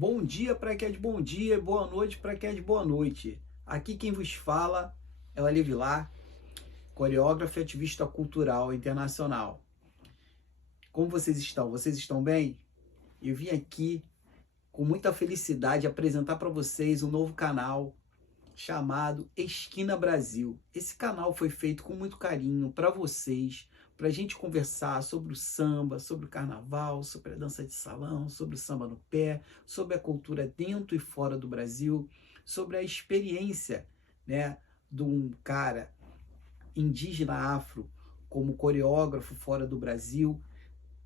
Bom dia para quem é de bom dia, boa noite para quem é de boa noite. Aqui quem vos fala é o Ali Vilar, coreógrafo e ativista cultural internacional. Como vocês estão? Vocês estão bem? Eu vim aqui com muita felicidade apresentar para vocês um novo canal chamado Esquina Brasil. Esse canal foi feito com muito carinho para vocês, para a gente conversar sobre o samba, sobre o carnaval, sobre a dança de salão, sobre o samba no pé, sobre a cultura dentro e fora do Brasil, sobre a experiência, né, de um cara indígena afro como coreógrafo fora do Brasil,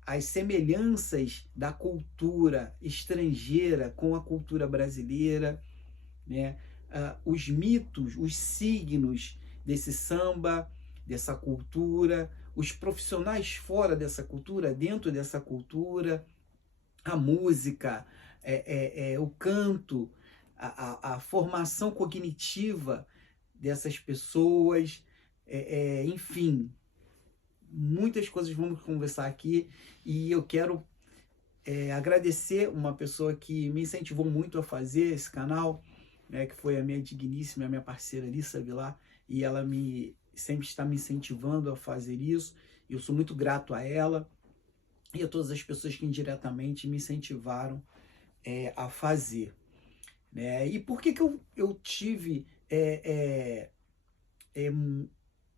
as semelhanças da cultura estrangeira com a cultura brasileira, né? Os mitos, os signos desse samba, dessa cultura, os profissionais fora dessa cultura, dentro dessa cultura, a música, o canto, a formação cognitiva dessas pessoas, enfim, muitas coisas vamos conversar aqui e eu quero agradecer uma pessoa que me incentivou muito a fazer esse canal, né, que foi a minha digníssima, a minha parceira Alissa Vilar, e ela sempre está me incentivando a fazer isso. Eu sou muito grato a ela e a todas as pessoas que indiretamente me incentivaram a fazer. Né? E por que eu tive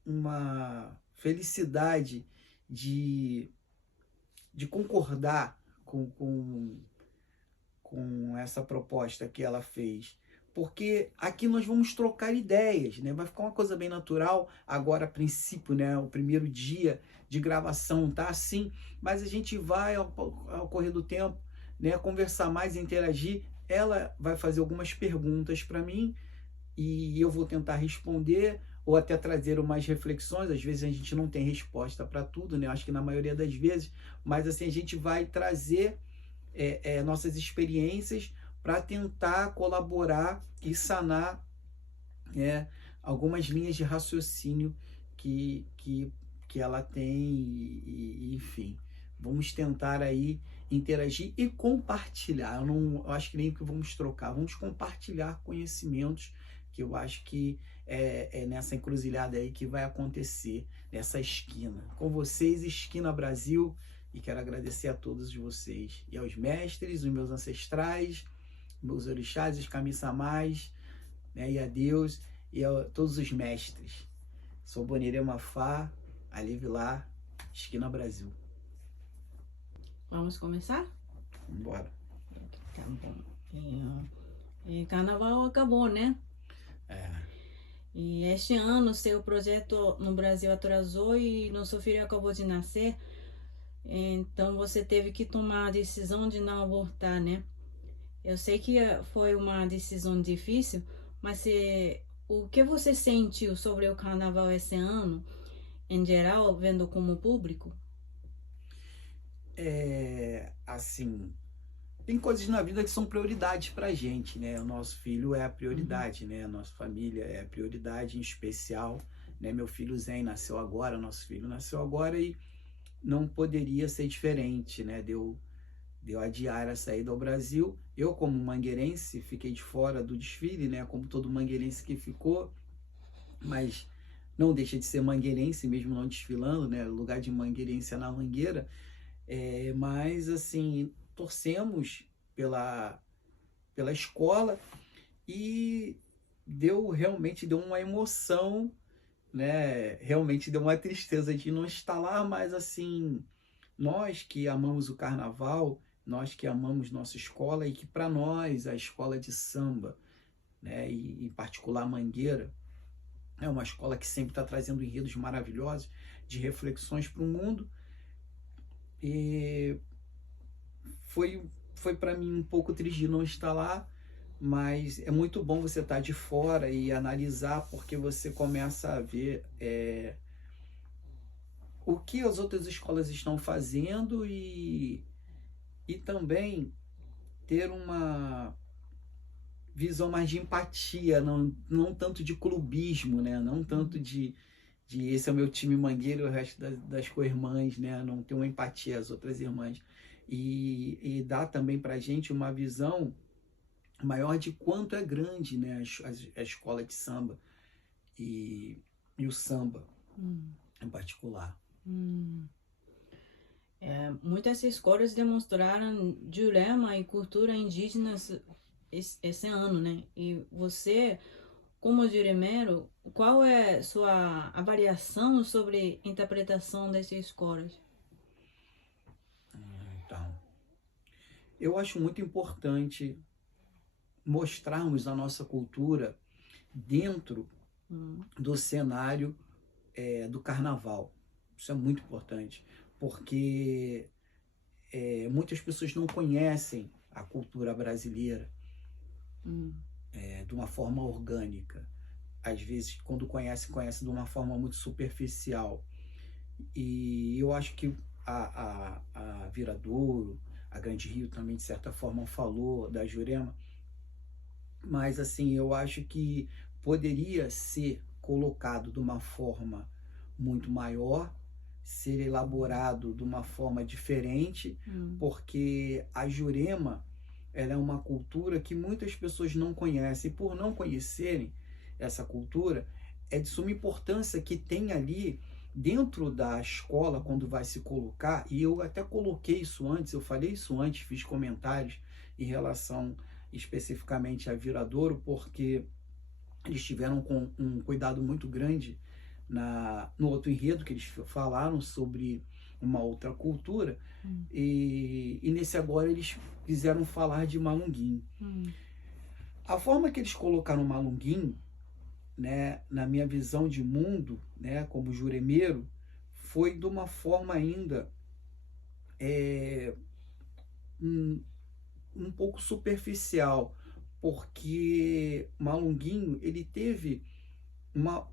uma felicidade de, de concordar com essa proposta que ela fez? Porque aqui nós vamos trocar ideias, né? Vai ficar uma coisa bem natural. Agora, a princípio, né, o primeiro dia de gravação tá assim, mas a gente vai, ao correr do tempo, né, conversar mais, interagir. Ela vai fazer algumas perguntas para mim e eu vou tentar responder ou até trazer umas reflexões. Às vezes a gente não tem resposta para tudo, né? Acho que na maioria das vezes, mas assim a gente vai trazer nossas experiências para tentar colaborar e sanar algumas linhas de raciocínio que ela tem, enfim. Vamos tentar aí interagir e compartilhar. Eu acho que nem que vamos trocar, vamos compartilhar conhecimentos, que eu acho que é nessa encruzilhada aí que vai acontecer, nessa esquina. Com vocês, Esquina Brasil, e quero agradecer a todos vocês, e aos mestres, os meus ancestrais, meus orixás, os kami-samás, né, e a Deus, e a todos os mestres. Sou Bonirê Mafá, Ali Vilar, Esquina Brasil. Vamos começar? Vamos embora. Tá bom. Carnaval acabou, né? E este ano seu projeto no Brasil atrasou e nosso filho acabou de nascer. Então você teve que tomar a decisão de não abortar, né? Eu sei que foi uma decisão difícil, mas o que você sentiu sobre o carnaval esse ano, em geral, vendo como público? Assim, tem coisas na vida que são prioridades pra gente, né? O nosso filho é a prioridade, né? A nossa família é a prioridade em especial, né? Meu filho Zen nasceu agora, nosso filho nasceu agora e não poderia ser diferente, né? Deu adiar a saída ao Brasil. Eu, como mangueirense, fiquei de fora do desfile, né? Como todo mangueirense que ficou, mas não deixa de ser mangueirense, mesmo não desfilando, né? O lugar de mangueirense é na Mangueira. Mas, assim, torcemos pela escola e realmente deu uma emoção, né? Realmente deu uma tristeza de não estar lá, mas, assim, nós que amamos o carnaval, nós que amamos nossa escola e que para nós a escola de samba, né, e em particular a Mangueira, é uma escola que sempre está trazendo enredos maravilhosos de reflexões para o mundo. E foi para mim um pouco triste de não estar lá, mas é muito bom você estar de fora e analisar, porque você começa a ver o que as outras escolas estão fazendo e também ter uma visão mais de empatia, não tanto de clubismo, né? Não tanto de esse é o meu time mangueiro e o resto das co-irmãs, né? Não ter uma empatia às outras irmãs. E dá também para a gente uma visão maior de quanto é grande, né, a escola de samba e o samba em particular. Muitas escolas demonstraram Jurema e cultura indígenas esse ano, né? E você, como juremeiro, qual é sua avaliação sobre a interpretação dessas escolas? Então, eu acho muito importante mostrarmos a nossa cultura dentro do cenário do carnaval. Isso é muito importante, porque muitas pessoas não conhecem a cultura brasileira de uma forma orgânica. Às vezes, quando conhece de uma forma muito superficial. E eu acho que a Viradouro, a Grande Rio também, de certa forma, falou da Jurema, mas assim, eu acho que poderia ser colocado de uma forma muito maior, ser elaborado de uma forma diferente, porque a Jurema, ela é uma cultura que muitas pessoas não conhecem. E por não conhecerem essa cultura, é de suma importância que tem ali dentro da escola, quando vai se colocar, e eu até coloquei isso antes, eu falei isso antes, fiz comentários em relação especificamente a Viradouro, porque eles tiveram com um cuidado muito grande no outro enredo que eles falaram sobre uma outra cultura, e nesse agora eles quiseram falar de Malunguinho. A forma que eles colocaram Malunguinho, né, na minha visão de mundo, né, como juremeiro, foi de uma forma ainda um pouco superficial, porque Malunguinho ele teve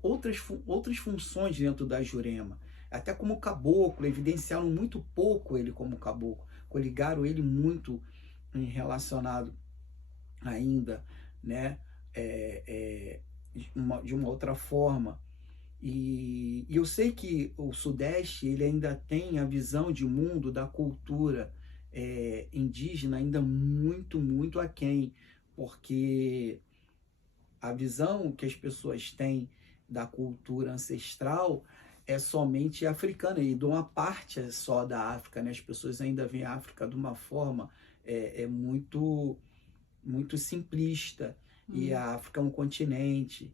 outras funções dentro da Jurema, até como caboclo, evidenciaram muito pouco ele como caboclo, coligaram ele muito relacionado ainda, né, de uma outra forma. E eu sei que o Sudeste ele ainda tem a visão de mundo da cultura indígena ainda muito, muito aquém, porque a visão que as pessoas têm da cultura ancestral é somente africana, e de uma parte só da África, né? As pessoas ainda veem a África de uma forma muito, muito simplista, e a África é um continente.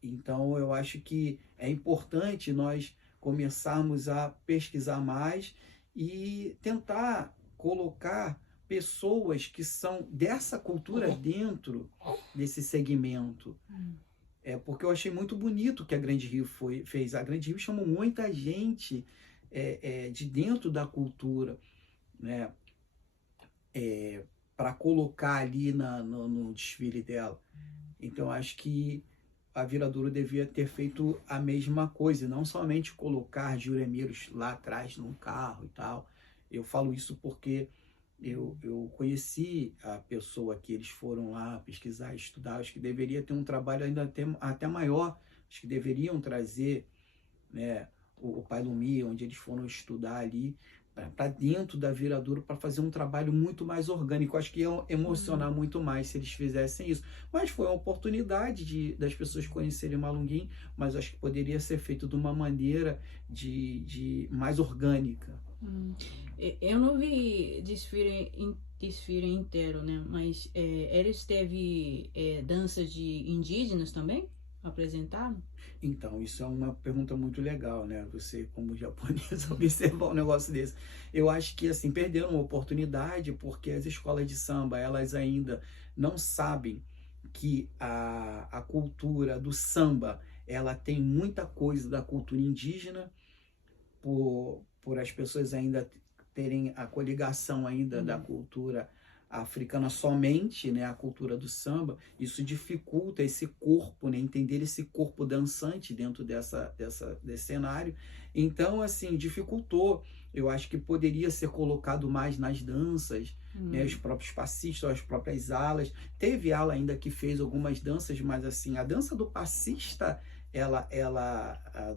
Então eu acho que é importante nós começarmos a pesquisar mais e tentar colocar pessoas que são dessa cultura dentro desse segmento. Porque eu achei muito bonito o que a Grande Rio fez. A Grande Rio chamou muita gente de dentro da cultura, né, para colocar ali no desfile dela. Então acho que a Viradouro devia ter feito a mesma coisa, não somente colocar juremeiros lá atrás num carro e tal. Eu falo isso porque eu conheci a pessoa que eles foram lá pesquisar, estudar. Acho que deveria ter um trabalho ainda até maior. Acho que deveriam trazer, né, o Pai Lumi, onde eles foram estudar ali, para dentro da Viradouro, para fazer um trabalho muito mais orgânico. Acho que ia emocionar muito mais se eles fizessem isso. Mas foi uma oportunidade das pessoas conhecerem Malunguinho, mas acho que poderia ser feito de uma maneira mais orgânica. Eu não vi desfile inteiro, né? Mas eles teve danças de indígenas também apresentaram? Então, isso é uma pergunta muito legal, né? Você, como japonês, observar um negócio desse. Eu acho que, assim, perderam uma oportunidade porque as escolas de samba, elas ainda não sabem que a cultura do samba, ela tem muita coisa da cultura indígena, por as pessoas ainda terem a coligação ainda da cultura africana somente, né, a cultura do samba. Isso dificulta esse corpo, né, entender esse corpo dançante dentro desse cenário. Então, assim, dificultou. Eu acho que poderia ser colocado mais nas danças, né, os próprios passistas, as próprias alas. Teve ala ainda que fez algumas danças, mas assim, a dança do passista,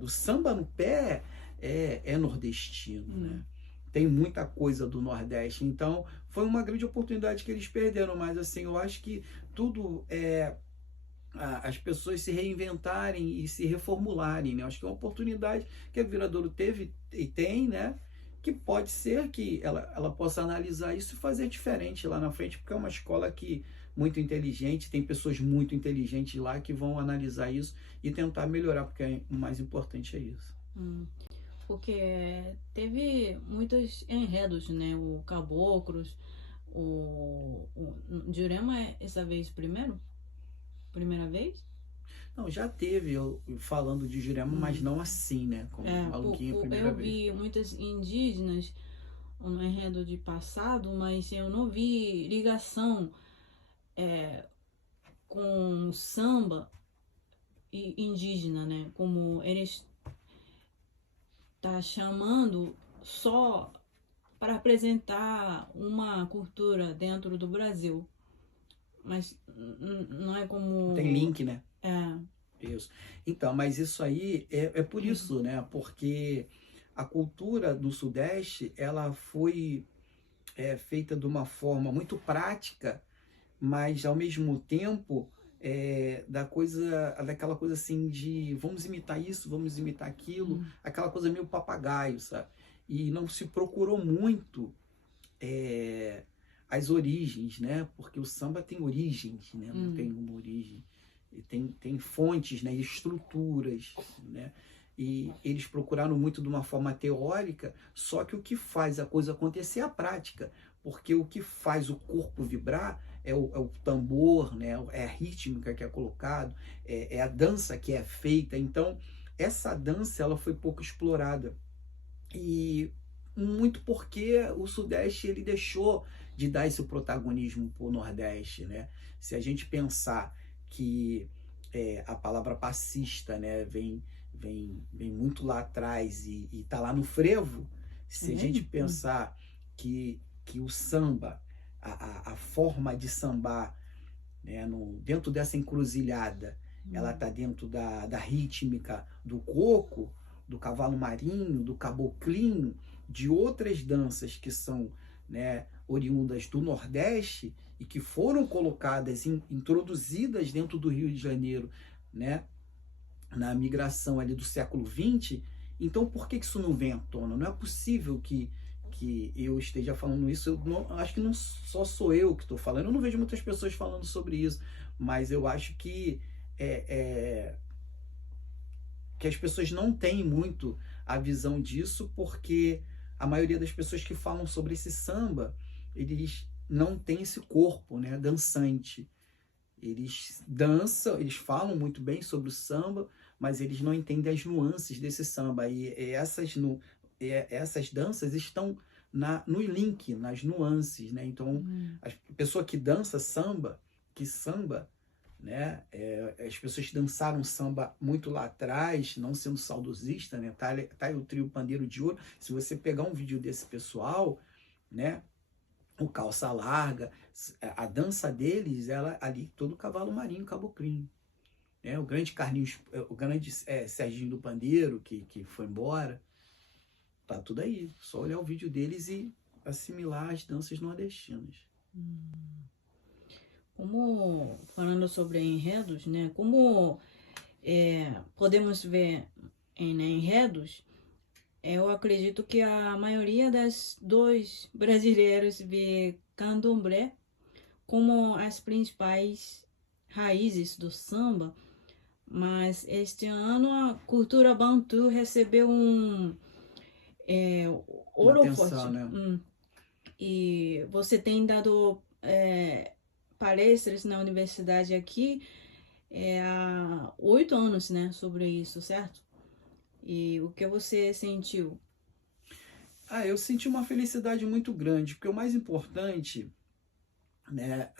do samba no pé, é nordestino, né? tem muita coisa do Nordeste. Então, foi uma grande oportunidade que eles perderam, mas assim, eu acho que tudo é as pessoas se reinventarem e se reformularem, né? Eu acho que é uma oportunidade que a Viradouro teve e tem, né? Que pode ser que ela possa analisar isso e fazer diferente lá na frente, porque é uma escola que muito inteligente, tem pessoas muito inteligentes lá que vão analisar isso e tentar melhorar, porque o mais importante é isso. Porque teve muitos enredos, né? O Caboclos, o Jurema é essa vez primeiro? Primeira vez? Não, já teve eu falando de Jurema, mas não assim, né? Como Maluquinho a primeira eu vez. vi muitas indígenas no enredo de passado, mas eu não vi ligação com o samba e indígena, né? Como eles tá chamando só para apresentar uma cultura dentro do Brasil, mas não é Não tem como link, né? é, Isso. Então, mas isso aí é por isso, né? Porque a cultura do Sudeste, ela foi feita de uma forma muito prática, mas ao mesmo tempo daquela coisa assim de vamos imitar isso, vamos imitar aquilo, aquela coisa meio papagaio, sabe? E não se procurou muito as origens, né? Porque o samba tem origens, né? Não tem uma origem. E tem fontes, né? Estruturas, né? E eles procuraram muito de uma forma teórica, só que o que faz a coisa acontecer é a prática, porque o que faz o corpo vibrar é o tambor, né? É a rítmica que é colocado, é a dança que é feita. Então, essa dança ela foi pouco explorada. E muito porque o Sudeste ele deixou de dar esse protagonismo para o Nordeste, né? Se a gente pensar que a palavra passista, né, vem muito lá atrás e está lá no frevo, se a gente pensar que o samba, a forma de sambar, né, dentro dessa encruzilhada, ela está dentro da rítmica do coco, do cavalo marinho, do caboclinho, de outras danças que são, né, oriundas do Nordeste e que foram colocadas, introduzidas dentro do Rio de Janeiro, né, na migração ali do século XX. Então, por que isso não vem à tona? Não é possível que eu esteja falando isso. Eu acho que não só sou eu que estou falando, eu não vejo muitas pessoas falando sobre isso, mas eu acho que que as pessoas não têm muito a visão disso, porque a maioria das pessoas que falam sobre esse samba, eles não têm esse corpo, né, dançante. Eles dançam, eles falam muito bem sobre o samba, mas eles não entendem as nuances desse samba. E essas danças estão no link, nas nuances, né? Então, a pessoa que dança samba, né? As pessoas que dançaram samba muito lá atrás, não sendo saudosista, né? Tá aí o trio Pandeiro de Ouro. Se você pegar um vídeo desse pessoal, né? O Calça Larga, a dança deles, ela ali todo cavalo marinho, caboclinho, né? O grande Carlinhos, o grande Serginho do Pandeiro que foi embora, tá tudo aí. Só olhar o vídeo deles e assimilar as danças nordestinas. Como, falando sobre enredos, né? Como podemos ver em enredos, eu acredito que a maioria dos brasileiros vê candomblé como as principais raízes do samba, mas este ano a cultura bantu recebeu um holofote. Né? E você tem dado palestras na universidade aqui há 8 anos, né, sobre isso, certo? E o que você sentiu? Eu senti uma felicidade muito grande, porque o mais importante, né,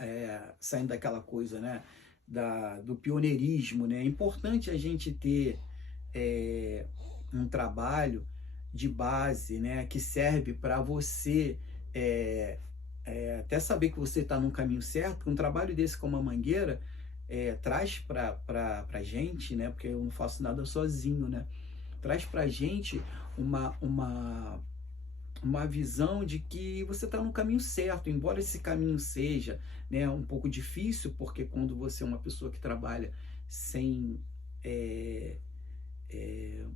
saindo daquela coisa, né, do pioneirismo, né, é importante a gente ter um trabalho de base, né, que serve para você até saber que você está no caminho certo, porque um trabalho desse como a Mangueira traz para a gente, né, porque eu não faço nada sozinho, né, traz para a gente uma uma visão de que você está no caminho certo, embora esse caminho seja, né, um pouco difícil, porque quando você é uma pessoa que trabalha sem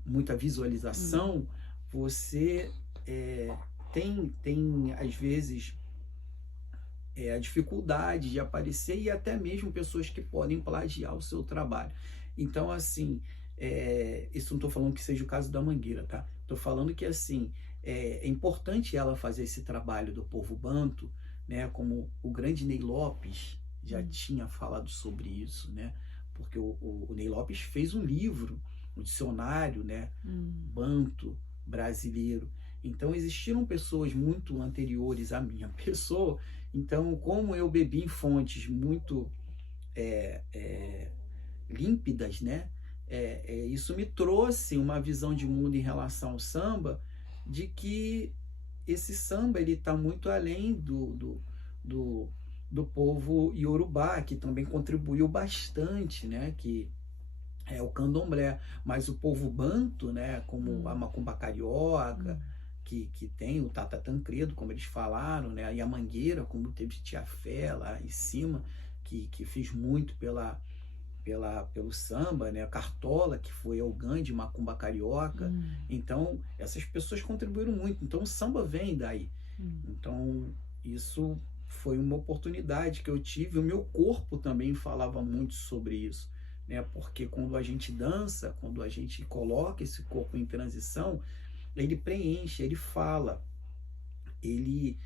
muita visualização, você tem às vezes a dificuldade de aparecer e até mesmo pessoas que podem plagiar o seu trabalho. Então, assim, isso não estou falando que seja o caso da Mangueira, tá? Estou falando que, assim, é importante ela fazer esse trabalho do povo banto, né? Como o grande Ney Lopes já tinha falado sobre isso, né? Porque o Ney Lopes fez um livro, um dicionário, né? Banto brasileiro. Então, existiram pessoas muito anteriores à minha pessoa. Então, como eu bebi em fontes muito límpidas, né? Isso me trouxe uma visão de mundo em relação ao samba, de que esse samba ele está muito além do povo iorubá, que também contribuiu bastante, né? Que é o candomblé, mas o povo banto, né? Como a macumba carioca, que tem o Tata Tancredo, como eles falaram, né? E a Mangueira, como teve Tia Fé lá em cima, que fez muito pelo samba, né? A Cartola, que foi o Gandhi, macumba carioca. Então, essas pessoas contribuíram muito. Então, o samba vem daí. Então, isso foi uma oportunidade que eu tive. O meu corpo também falava muito sobre isso, né? Porque quando a gente dança, quando a gente coloca esse corpo em transição, ele preenche, ele fala, ele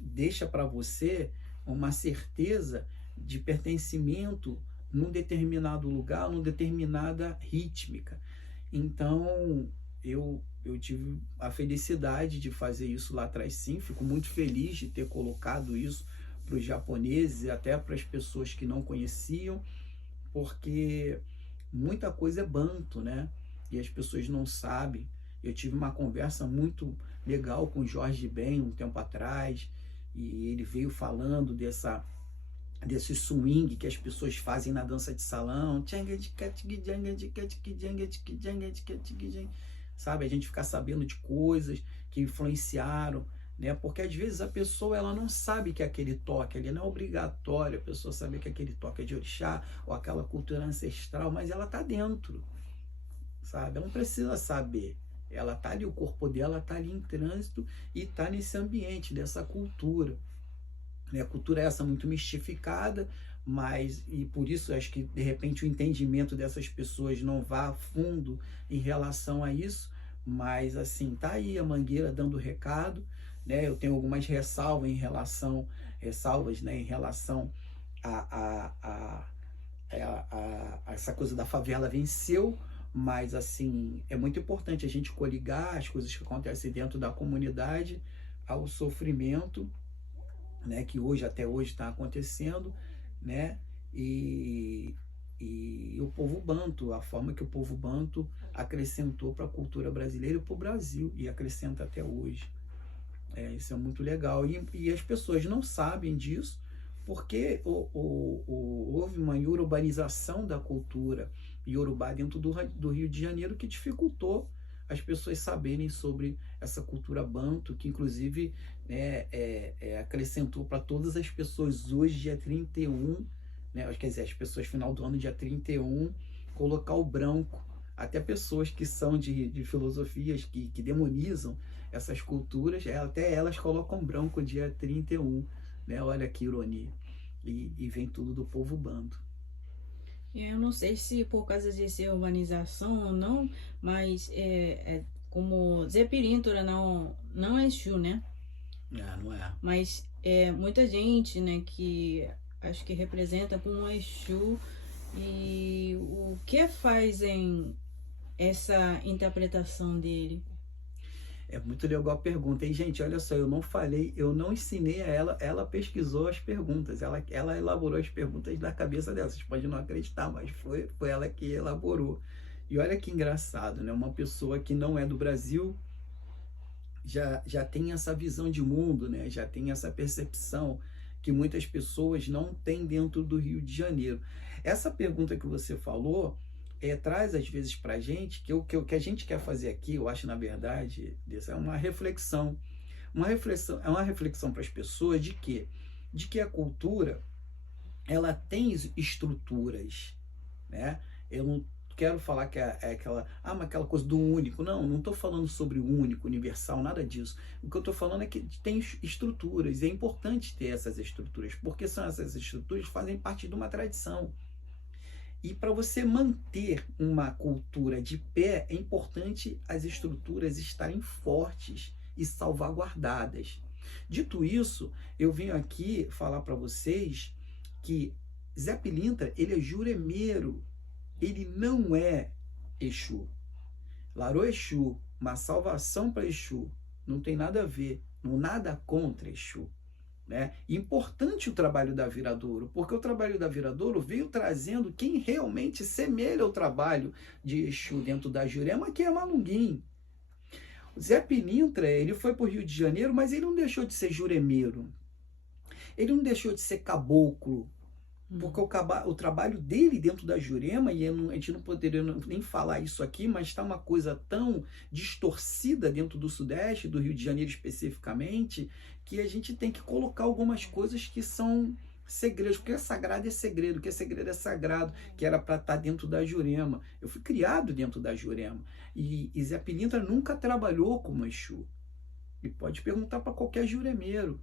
deixa para você uma certeza de pertencimento num determinado lugar, numa determinada rítmica. Então, eu tive a felicidade de fazer isso lá atrás, sim. Fico muito feliz de ter colocado isso para os japoneses e até para as pessoas que não conheciam, porque muita coisa é banto, né? E as pessoas não sabem. Eu tive uma conversa muito legal com o Jorge Ben um tempo atrás, e ele veio falando desse swing que as pessoas fazem na dança de salão, sabe? A gente ficar sabendo de coisas que influenciaram, né? Porque às vezes a pessoa ela não sabe que aquele toque ali não é obrigatório a pessoa saber que aquele toque é de orixá ou aquela cultura ancestral, mas ela tá dentro, sabe? Ela não precisa saber. Ela tá ali, o corpo dela tá ali em trânsito e tá nesse ambiente dessa cultura. A cultura é essa muito mistificada, mas e por isso acho que de repente o entendimento dessas pessoas não vá a fundo em relação a isso, mas assim, tá aí a Mangueira dando recado, né? Eu tenho algumas ressalvas, né, em relação a essa coisa da favela venceu, mas assim, é muito importante a gente coligar as coisas que acontecem dentro da comunidade ao sofrimento, né, que até hoje está acontecendo, né, e o povo banto, a forma que o povo banto acrescentou para a cultura brasileira e para o Brasil, e acrescenta até hoje. Isso é muito legal, e as pessoas não sabem disso, porque houve uma urbanização da cultura iorubá dentro do Rio de Janeiro que dificultou as pessoas saberem sobre essa cultura banto, que inclusive acrescentou para todas as pessoas hoje, dia 31, né, quer dizer, as pessoas final do ano, dia 31, colocar o branco. Até pessoas que são de filosofias que demonizam essas culturas, até elas colocam branco dia 31, né? Olha que ironia. E vem tudo do povo banto. Eu não sei se por causa dessa urbanização ou não, mas como Zé Pirintura não é Exu, né? Não é. Mas muita gente, né, que acho que representa como Exu, e o que fazem essa interpretação dele? É muito legal a pergunta. E, gente, olha só, eu não ensinei a ela pesquisou as perguntas, ela elaborou as perguntas da cabeça dela. Vocês podem não acreditar, mas foi ela que elaborou. E olha que engraçado, né? Uma pessoa que não é do Brasil já tem essa visão de mundo, né? Já tem essa percepção que muitas pessoas não têm dentro do Rio de Janeiro. Essa pergunta que você falou traz às vezes para a gente que a gente quer fazer aqui, eu acho na verdade, é uma reflexão. É uma reflexão para as pessoas de quê? De que a cultura ela tem estruturas, né? Eu não quero falar que é aquela, mas aquela coisa do único. Não estou falando sobre o único, universal, nada disso. O que eu estou falando é que tem estruturas, e é importante ter essas estruturas, porque são essas estruturas que fazem parte de uma tradição. E para você manter uma cultura de pé, é importante as estruturas estarem fortes e salvaguardadas. Dito isso, eu venho aqui falar para vocês que Zé Pilintra, ele é juremeiro, ele não é Exu. Larô Exu, uma salvação para Exu, não tem nada a ver, nada contra Exu. Né? Importante o trabalho da Viradouro, porque o trabalho da Viradouro veio trazendo quem realmente semelha o trabalho de Exu dentro da Jurema, que é Malunguim. O Zé Pilintra, ele foi para o Rio de Janeiro, mas ele não deixou de ser juremeiro. Ele não deixou de ser caboclo, porque o trabalho dele dentro da Jurema, e a gente não poderia nem falar isso aqui, mas está uma coisa tão distorcida dentro do Sudeste, do Rio de Janeiro especificamente, que a gente tem que colocar algumas coisas que são segredos, porque sagrado é segredo, que é segredo é sagrado, que era para estar dentro da Jurema. Eu fui criado dentro da Jurema, e Zé Pilintra nunca trabalhou como Exu. E pode perguntar para qualquer juremeiro.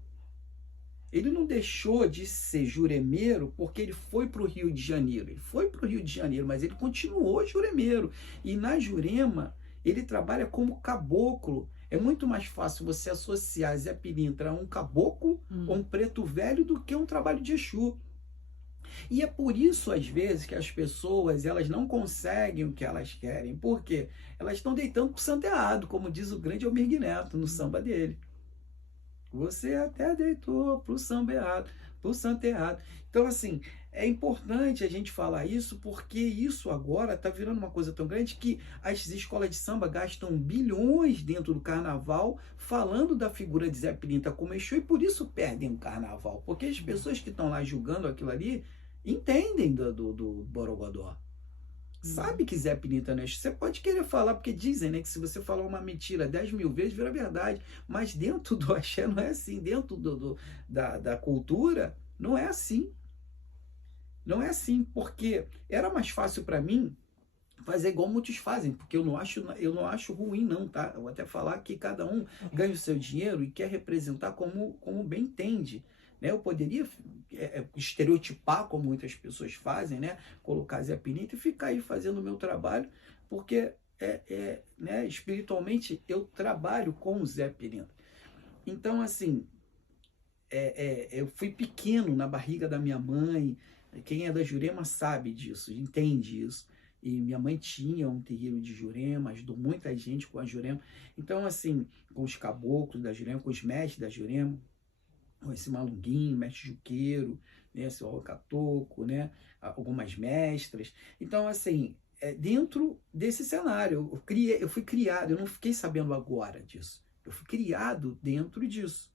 Ele não deixou de ser juremeiro porque ele foi para o Rio de Janeiro. Ele foi para o Rio de Janeiro, mas ele continuou juremeiro. E na Jurema, ele trabalha como caboclo. É muito mais fácil você associar Zé Pilintra a um caboclo ou um preto velho do que um trabalho de Exu. E é por isso, às vezes, que as pessoas elas não conseguem o que elas querem. Por quê? Elas estão deitando para o santo errado, como diz o grande Almir Neto no samba dele. Você até deitou pro samba errado, pro santo errado. Então, assim, é importante a gente falar isso, porque isso agora está virando uma coisa tão grande que as escolas de samba gastam bilhões dentro do carnaval falando da figura de Zé Pilintra como Exu, e por isso perdem o carnaval. Porque as pessoas que estão lá julgando aquilo ali entendem do Borogodó. Sabe que Zé Pilintra não é Exu. Você pode querer falar, porque dizem, né, que se você falar uma mentira 10.000 vezes, vira verdade. Mas dentro do axé não é assim. Dentro da cultura, não é assim. Não é assim, porque era mais fácil para mim fazer igual muitos fazem, porque eu não acho ruim, não, tá? Eu vou até falar que cada um ganha o seu dinheiro e quer representar como bem entende. Eu poderia estereotipar, como muitas pessoas fazem, né? Colocar Zé Pilintra e ficar aí fazendo o meu trabalho, porque né, espiritualmente eu trabalho com o Zé Pilintra. Então, assim, eu fui pequeno na barriga da minha mãe. Quem é da Jurema sabe disso, entende isso. E minha mãe tinha um terreiro de Jurema, ajudou muita gente com a Jurema. Então, assim, com os caboclos da Jurema, com os mestres da Jurema, com esse Malunguinho, mestre Juqueiro, né, esse Orocatoco, né, algumas mestras. Então, assim, dentro desse cenário, eu fui criado, eu não fiquei sabendo agora disso. Eu fui criado dentro disso.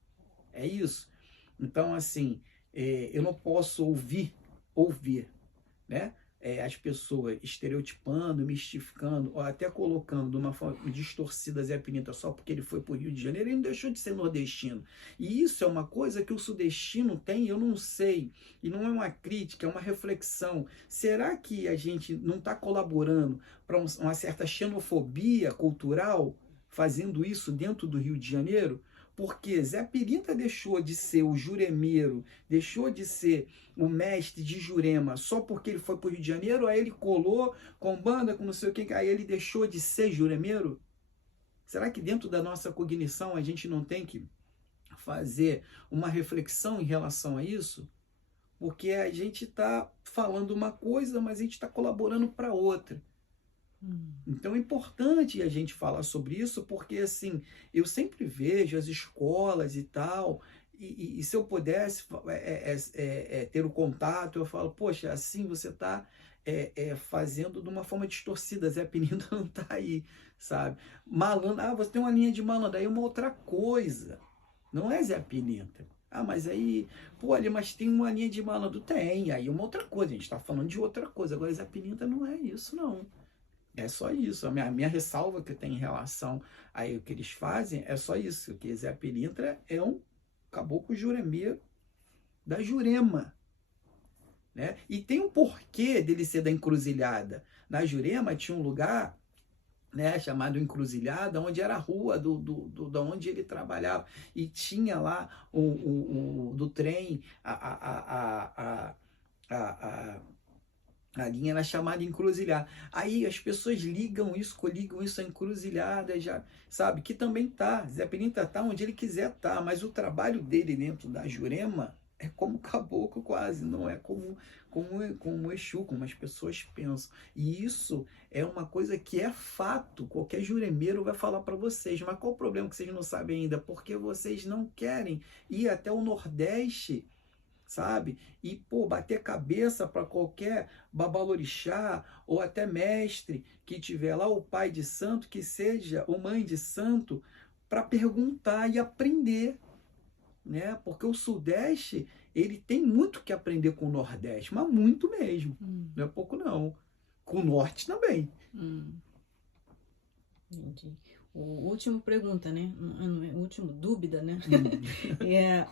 É isso. Então, assim, eu não posso ouvir, né? As pessoas estereotipando, mistificando, ou até colocando de uma forma distorcida Zé Pilintra só porque ele foi para o Rio de Janeiro, ele não deixou de ser nordestino. E isso é uma coisa que o sudestino tem, eu não sei. E não é uma crítica, é uma reflexão. Será que a gente não está colaborando para uma certa xenofobia cultural, fazendo isso dentro do Rio de Janeiro? Porque Zé Pilintra deixou de ser o juremeiro, deixou de ser o mestre de Jurema só porque ele foi para o Rio de Janeiro, aí ele colou com banda, com não sei o que, aí ele deixou de ser juremeiro? Será que dentro da nossa cognição a gente não tem que fazer uma reflexão em relação a isso? Porque a gente está falando uma coisa, mas a gente está colaborando para outra. Então é importante a gente falar sobre isso, porque assim, eu sempre vejo as escolas e tal, e se eu pudesse ter o contato, eu falo, poxa, assim você está fazendo de uma forma distorcida, Zé Pilintra não está aí, sabe? Malandro, você tem uma linha de malandro, aí é uma outra coisa, não é Zé Pilintra. Ah, mas aí, pô, ali, mas tem uma linha de malandro. Tem, aí uma outra coisa, a gente está falando de outra coisa. Agora, Zé Pilintra não é isso, não. É só isso. A minha ressalva que tem em relação aí o que eles fazem é só isso, que Zé Pilintra é um caboclo juremeiro da Jurema, né? E tem um porquê dele ser da Encruzilhada. Na Jurema tinha um lugar, né, chamado Encruzilhada, onde era a rua da onde ele trabalhava. E tinha lá do trem, a a linha era chamada encruzilhada. Aí as pessoas coligam isso à encruzilhada, já sabe, que também tá. Zé Pilintra tá onde ele quiser tá, mas o trabalho dele dentro da Jurema é como caboclo quase, não é como Exu, como as pessoas pensam. E isso é uma coisa que é fato, qualquer juremeiro vai falar para vocês. Mas qual o problema que vocês não sabem ainda? Porque vocês não querem ir até o Nordeste, sabe? E, pô, bater cabeça para qualquer babalorixá ou até mestre que tiver lá, o pai de santo, que seja o mãe de santo, para perguntar e aprender, né? Porque o Sudeste, ele tem muito que aprender com o Nordeste, mas muito mesmo. Não é pouco, não. Com o Norte também. Entendi. O último pergunta, né? O último dúvida, né?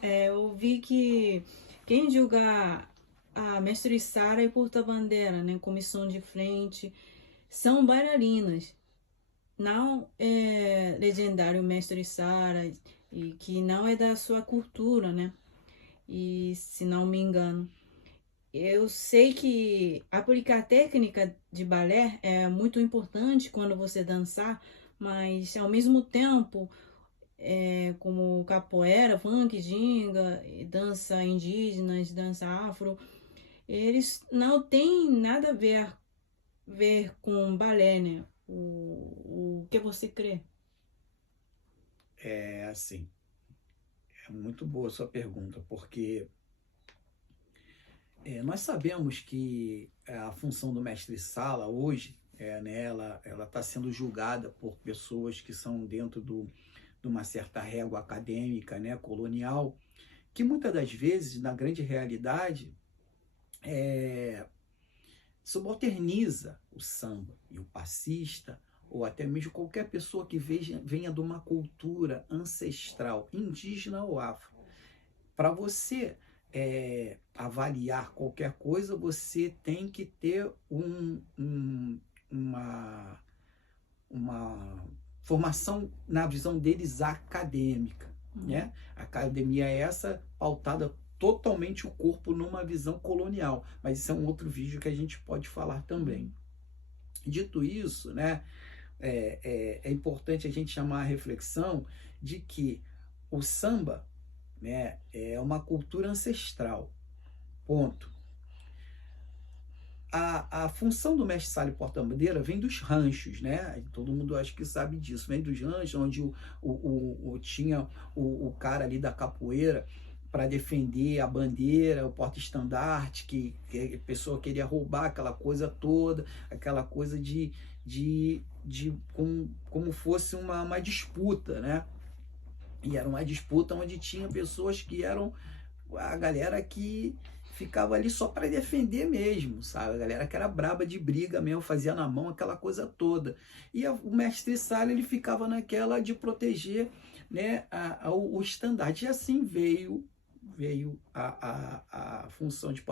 Eu vi que quem julga a mestre Sara e porta-bandeira, né? Comissão de frente, são bailarinas. Não é legendário mestre Sara, e que não é da sua cultura, né? E se não me engano, eu sei que aplicar técnica de balé é muito importante quando você dançar, mas ao mesmo tempo, como capoeira, funk, ginga, e dança indígenas, dança afro, eles não têm nada a ver com balé, né? O que você crê? É assim, é muito boa a sua pergunta, porque nós sabemos que a função do mestre-sala hoje, né, ela está sendo julgada por pessoas que são dentro de uma certa régua acadêmica, né, colonial, que muitas das vezes, na grande realidade, subalterniza o samba e o passista, ou até mesmo qualquer pessoa que venha de uma cultura ancestral, indígena ou afro. Para você avaliar qualquer coisa, você tem que ter uma formação, na visão deles, acadêmica. Né? A academia é essa, pautada totalmente o corpo numa visão colonial. Mas isso é um outro vídeo que a gente pode falar também. Dito isso, né, é importante a gente chamar a reflexão de que o samba, né, é uma cultura ancestral. Ponto. A função do mestre sala e porta-bandeira vem dos ranchos, né? Todo mundo acho que sabe disso. Vem dos ranchos, onde tinha o cara ali da capoeira para defender a bandeira, o porta-estandarte, que a pessoa queria roubar aquela coisa toda, aquela coisa como fosse uma disputa, né? E era uma disputa onde tinha pessoas que eram a galera que ficava ali só para defender mesmo, sabe? A galera que era braba de briga mesmo, fazia na mão aquela coisa toda. E o mestre Sala, ele ficava naquela de proteger, né, o estandarte. E assim veio a função de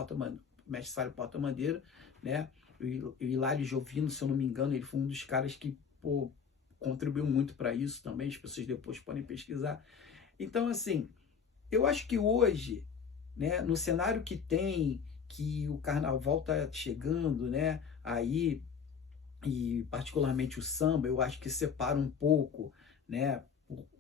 mestre Sala e porta-bandeira, né? O Hilário Jovino, se eu não me engano, ele foi um dos caras que, pô, contribuiu muito para isso também. As pessoas depois podem pesquisar. Então, assim, eu acho que hoje, né, no cenário que o carnaval está chegando, né, aí, e particularmente o samba, eu acho que separa um pouco, né,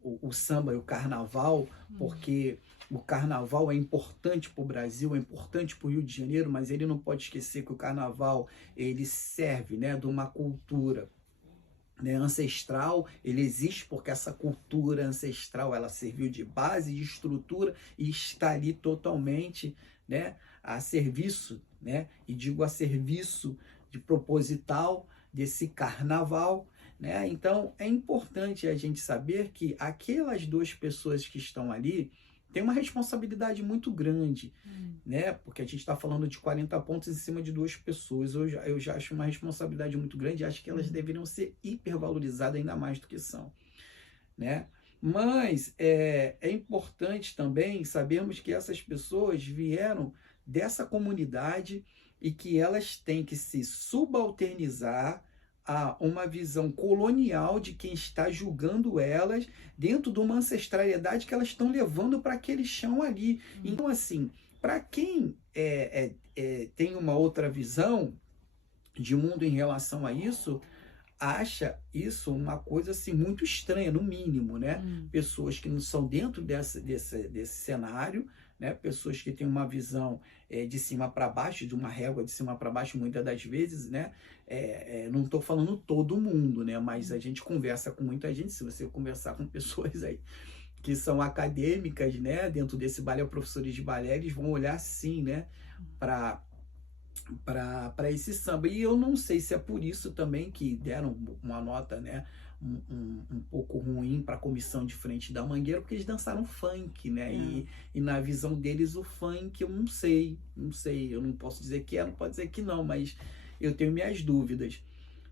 o samba e o carnaval, porque o carnaval é importante para o Brasil, é importante para o Rio de Janeiro, mas ele não pode esquecer que o carnaval, ele serve, né, de uma cultura, né, ancestral. Ele existe porque essa cultura ancestral ela serviu de base, de estrutura e está ali totalmente, né, a serviço, né, e digo a serviço de proposital desse carnaval, né? Então é importante a gente saber que aquelas duas pessoas que estão ali tem uma responsabilidade muito grande, né? Porque a gente está falando de 40 pontos em cima de 2 pessoas. Eu já acho uma responsabilidade muito grande, acho que elas deveriam ser hipervalorizadas ainda mais do que são, né? Mas é importante também sabermos que essas pessoas vieram dessa comunidade e que elas têm que se subalternizar a uma visão colonial de quem está julgando elas dentro de uma ancestralidade que elas estão levando para aquele chão ali. Então, assim, para quem tem uma outra visão de mundo em relação a isso, acha isso uma coisa assim muito estranha, no mínimo, né? Pessoas que não são dentro desse cenário, né? Pessoas que têm uma visão de cima para baixo, de uma régua de cima para baixo, muitas das vezes, né? Não estou falando todo mundo, né? Mas a gente conversa com muita gente. Se você conversar com pessoas aí que são acadêmicas, né? Dentro desse balé, professores de balé, eles vão olhar sim, né? Para esse samba. E eu não sei se é por isso também que deram uma nota, né, um pouco ruim para a comissão de frente da Mangueira, porque eles dançaram funk, né? E na visão deles o funk, eu não sei, eu não posso dizer que não pode dizer que não, mas eu tenho minhas dúvidas.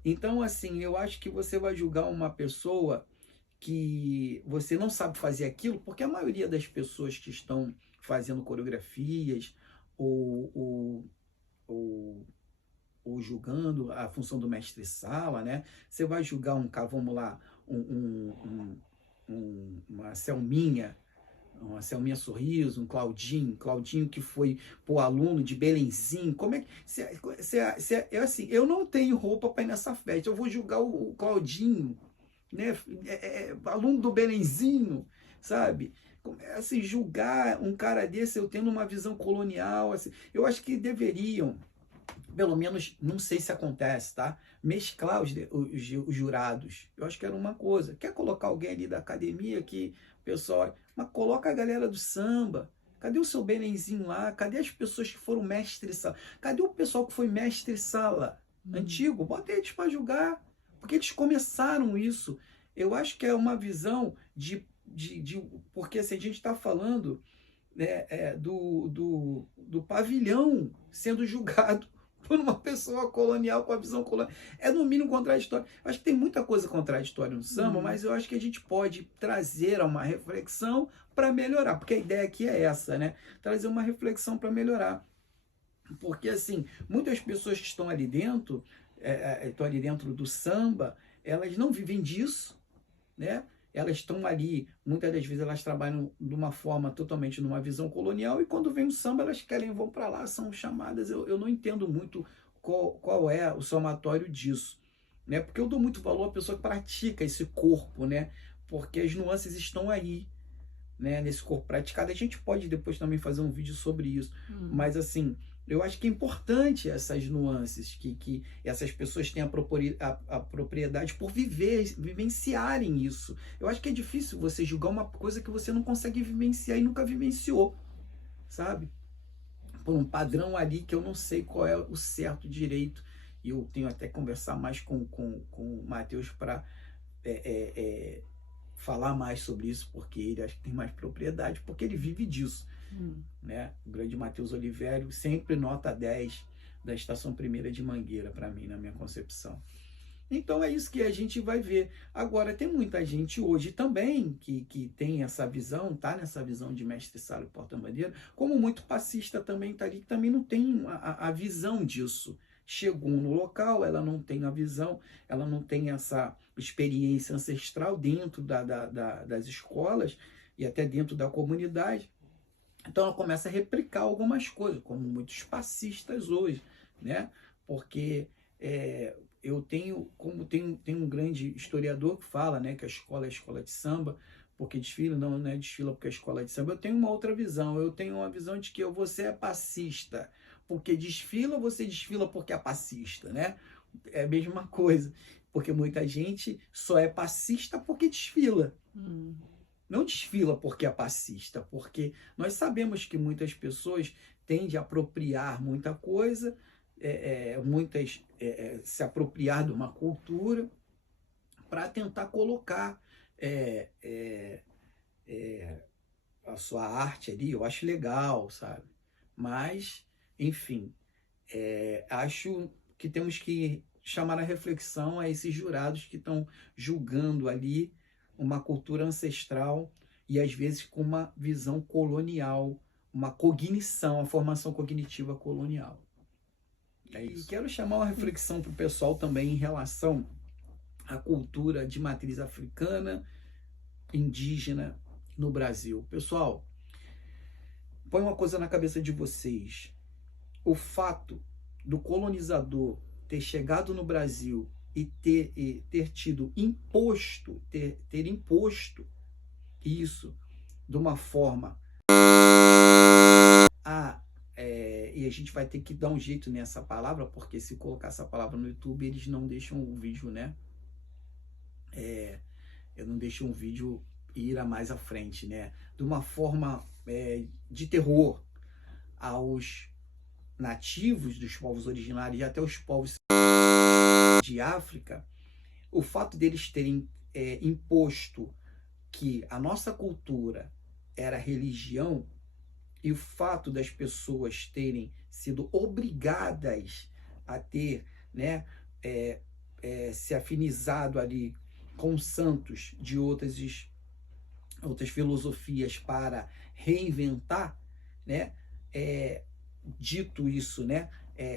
Então, assim, eu acho que você vai julgar uma pessoa que você não sabe fazer aquilo, porque a maioria das pessoas que estão fazendo coreografias ou julgando a função do mestre-sala, né? Você vai julgar vamos lá, uma Selminha Sorriso, um Claudinho que foi aluno de Belenzinho. Como é que eu assim, eu não tenho roupa para ir nessa festa, eu vou julgar o Claudinho, né? Aluno do Belenzinho, sabe? Assim, julgar um cara desse eu tendo uma visão colonial, assim, eu acho que deveriam, pelo menos, não sei se acontece, tá? Mesclar os jurados. Eu acho que era uma coisa. Quer colocar alguém ali da academia que o pessoal... Mas coloca a galera do samba. Cadê o seu Belenzinho lá? Cadê as pessoas que foram mestre-sala? Cadê o pessoal que foi mestre-sala antigo? Bota eles para julgar. Porque eles começaram isso. Eu acho que é uma visão porque assim, a gente está falando, né, do pavilhão sendo julgado por uma pessoa colonial com a visão colonial. É no mínimo contraditório. Eu acho que tem muita coisa contraditória no samba, mas eu acho que a gente pode trazer uma reflexão para melhorar, porque a ideia aqui é essa, né? Trazer uma reflexão para melhorar. Porque, assim, muitas pessoas que estão ali dentro do samba, elas não vivem disso, né? Elas estão ali, muitas das vezes elas trabalham de uma forma totalmente numa visão colonial, e quando vem o samba elas vão para lá, são chamadas. Eu não entendo muito qual é o somatório disso, né? Porque eu dou muito valor à pessoa que pratica esse corpo, né? Porque as nuances estão aí, né? Nesse corpo praticado. A gente pode depois também fazer um vídeo sobre isso, mas assim, eu acho que é importante essas nuances, que essas pessoas têm a propriedade por vivenciarem isso. Eu acho que é difícil você julgar uma coisa que você não consegue vivenciar e nunca vivenciou, sabe? Por um padrão ali que eu não sei qual é o certo direito. E eu tenho até que conversar mais com o Matheus para falar mais sobre isso, porque ele acho que tem mais propriedade, porque ele vive disso. Né? O grande Matheus Olivério, sempre nota 10 da Estação Primeira de Mangueira, para mim, na minha concepção. Então é isso que a gente vai ver. Agora, tem muita gente hoje também que tem essa visão, tá nessa visão de mestre-sala e porta-bandeira, como muito passista também está ali, que também não tem a visão disso. Chegou no local, ela não tem a visão, ela não tem essa experiência ancestral dentro das escolas e até dentro da comunidade. Então ela começa a replicar algumas coisas, como muitos passistas hoje, né? Porque eu tenho, tem um grande historiador que fala, né, que a escola é a escola de samba, porque desfila, não é desfila porque é escola de samba. Eu tenho uma outra visão, eu tenho uma visão de que você é passista porque desfila, você desfila porque é passista, né? É a mesma coisa, porque muita gente só é passista porque desfila. Não desfila porque é passista, porque nós sabemos que muitas pessoas tendem a apropriar muita coisa, muitas se apropriar de uma cultura para tentar colocar a sua arte ali, eu acho legal, sabe? Mas, enfim, acho que temos que chamar a reflexão a esses jurados que estão julgando ali uma cultura ancestral e às vezes com uma visão colonial, uma cognição, a formação cognitiva colonial. E quero chamar uma reflexão para o pessoal também em relação à cultura de matriz africana, indígena no Brasil. Pessoal, põe uma coisa na cabeça de vocês. O fato do colonizador ter chegado no Brasil e ter tido imposto, ter imposto isso de uma forma e a gente vai ter que dar um jeito nessa palavra, porque se colocar essa palavra no YouTube, eles não deixam o vídeo, né? Eu não deixo um vídeo ir a mais à frente, né? De uma forma de terror aos nativos dos povos originários e até os povos de África, o fato deles terem imposto que a nossa cultura era religião e o fato das pessoas terem sido obrigadas a ter, né, se afinizado ali com santos de outras filosofias para reinventar, né, dito isso, né,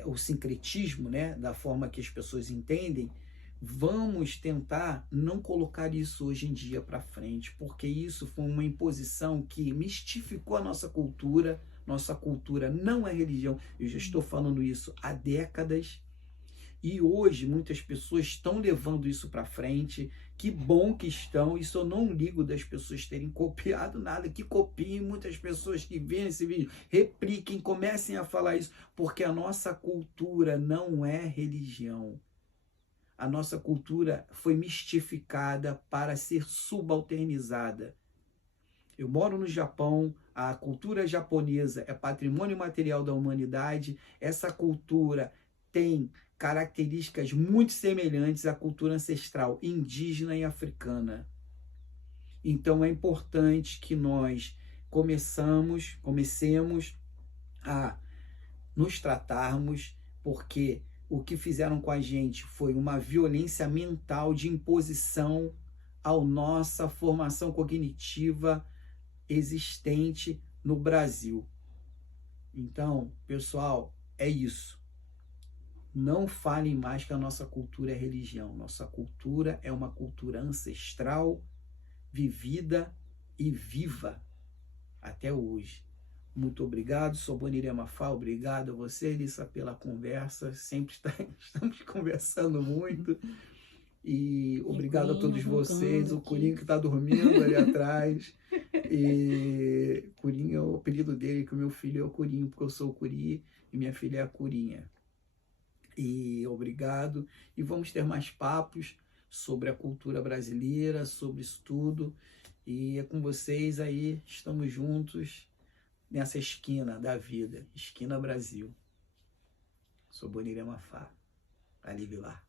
o sincretismo, né, da forma que as pessoas entendem, vamos tentar não colocar isso hoje em dia para frente, porque isso foi uma imposição que mistificou a nossa cultura. Nossa cultura não é religião. Eu já estou falando isso há décadas. E hoje muitas pessoas estão levando isso para frente. Que bom que estão. Isso eu não ligo das pessoas terem copiado nada. Que copiem. Muitas pessoas que veem esse vídeo, repliquem, comecem a falar isso. Porque a nossa cultura não é religião. A nossa cultura foi mistificada para ser subalternizada. Eu moro no Japão, a cultura japonesa é patrimônio material da humanidade. Essa cultura tem características muito semelhantes à cultura ancestral indígena e africana. Então é importante que nós comecemos a nos tratarmos, porque o que fizeram com a gente foi uma violência mental de imposição à nossa formação cognitiva existente no Brasil. Então, pessoal, é isso. Não falem mais que a nossa cultura é religião. Nossa cultura é uma cultura ancestral, vivida e viva até hoje. Muito obrigado, sou Bonirê Mafá, obrigado a você, Elissa, pela conversa, sempre estamos conversando muito, e obrigado a todos vocês, o Curinho que está dormindo ali atrás, e Curinho é o apelido dele, que o meu filho é o Curinho, porque eu sou o Curi, e minha filha é a Curinha. E obrigado, e vamos ter mais papos sobre a cultura brasileira, sobre isso tudo, e é com vocês aí, estamos juntos, nessa esquina da vida, esquina Brasil. Sou Bonirê Mafá, Ali Vilar.